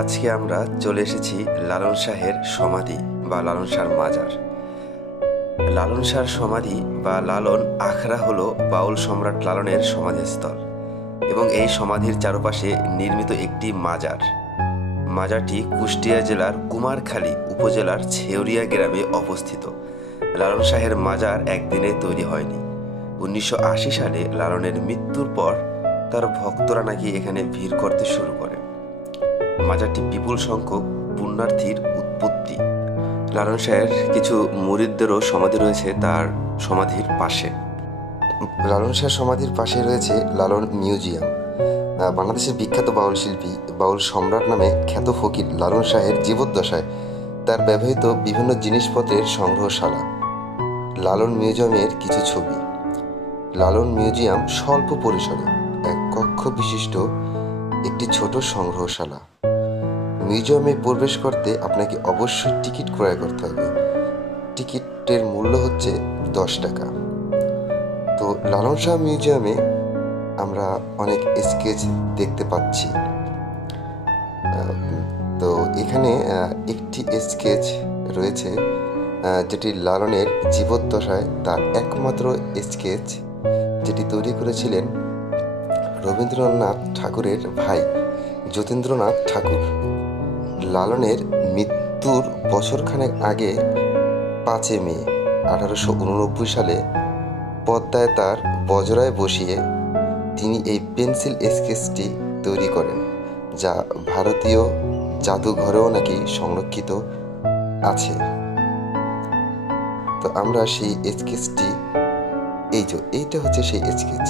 আজকে আমরা চলে এসেছি লালন শাহের সমাধি বা লালন শাহর মাজার। লালন শাহর সমাধি বা লালন আখড়া হলো বাউল সম্রাট লালনের সমাধিস্থল এবং এই সমাধির চারপাশে নির্মিত একটি মাজার। মাজারটি কুষ্টিয়া জেলার কুমারখালী উপজেলার ছেউরিয়া গ্রামে অবস্থিত। লালন শাহের মাজার একদিনে তৈরি হয়নি। 1980 সালে লালনের মৃত্যুর পর তার ভক্তরা নাকি এখানে ভিড় করতে শুরু করে। মাজারটি বিপুল সংখ্যক পুণ্যার্থীর উৎপত্তি। লালন শাহের কিছু মুরিদদেরও সমাধি রয়েছে তার সমাধির পাশে। লালন শাহের সমাধির পাশে রয়েছে লালন মিউজিয়াম। বাংলাদেশের বিখ্যাত বাউল শিল্পী বাউল সম্রাট নামে খ্যাত ফকির লালন শাহের জীবদ্দশায় তার ব্যবহৃত বিভিন্ন জিনিসপত্রের সংগ্রহশালা। লালন মিউজিয়ামের কিছু ছবি। লালন মিউজিয়াম স্বল্প পরিসরে এক কক্ষ বিশিষ্ট একটি ছোট সংগ্রহশালা। মিউজিয়ামে প্রবেশ করতে আপনাকে অবশ্যই টিকিট ক্রয় করতে হবে। টিকিটের মূল্য হচ্ছে 10 টাকা। তো লালন শাহ মিউজিয়ামে আমরা অনেক স্কেচ দেখতে পাচ্ছি। তো এখানে একটি স্কেচ রয়েছে যেটি লালনের জীবদ্দশায় তার একমাত্র স্কেচ, যেটি তৈরি করেছিলেন রবীন্দ্রনাথ ঠাকুরের ভাই যতীন্দ্রনাথ ঠাকুর। লালনের মৃত্যুর বছরখানেক আগে 5 মে 1889 সালে পদ্মায় তার বজরায় বসিয়ে তিনি এই পেন্সিল স্কেচটি তৈরি করেন, যা ভারতীয় জাদুঘরেও নাকি সংরক্ষিত আছে। তো আমরা সেই স্কেচটি এইটা হচ্ছে সেই স্কেচ।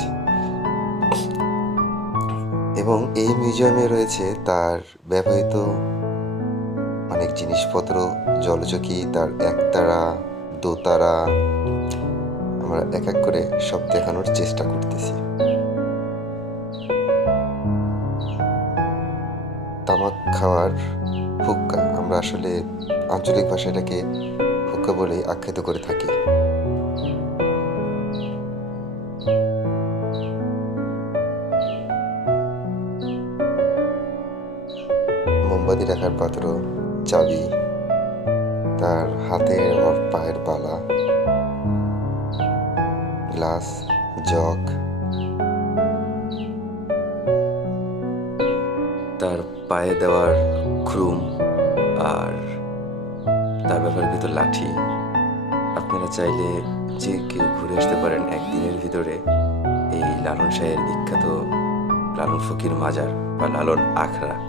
এবং এই মিউজিয়ামে রয়েছে তার ব্যবহৃত অনেক জিনিসপত্র, জলচকি, তার একতারা, দোতারা। আমরা এক এক করে সব দেখানোর চেষ্টা করতেছি। তামাক খাওয়ার হুক্কা, আমরা আসলে আঞ্চলিক ভাষায় এটাকে হুক্কা বলে আখ্যায়িত করে থাকি। মোমবাতি রাখার পাত্র, চাবি, তার হাতের আর পায়ের বালা, গ্লাস, জগ, তার পায়ে দেওয়ার ক্রুম আর তার ব্যবহৃত লাঠি। আপনারা চাইলে যে কেউ ঘুরে আসতে পারেন একদিনের ভিতরে এই লালন শাহের বিখ্যাত লালন ফকির মাজার বা লালন আখড়া।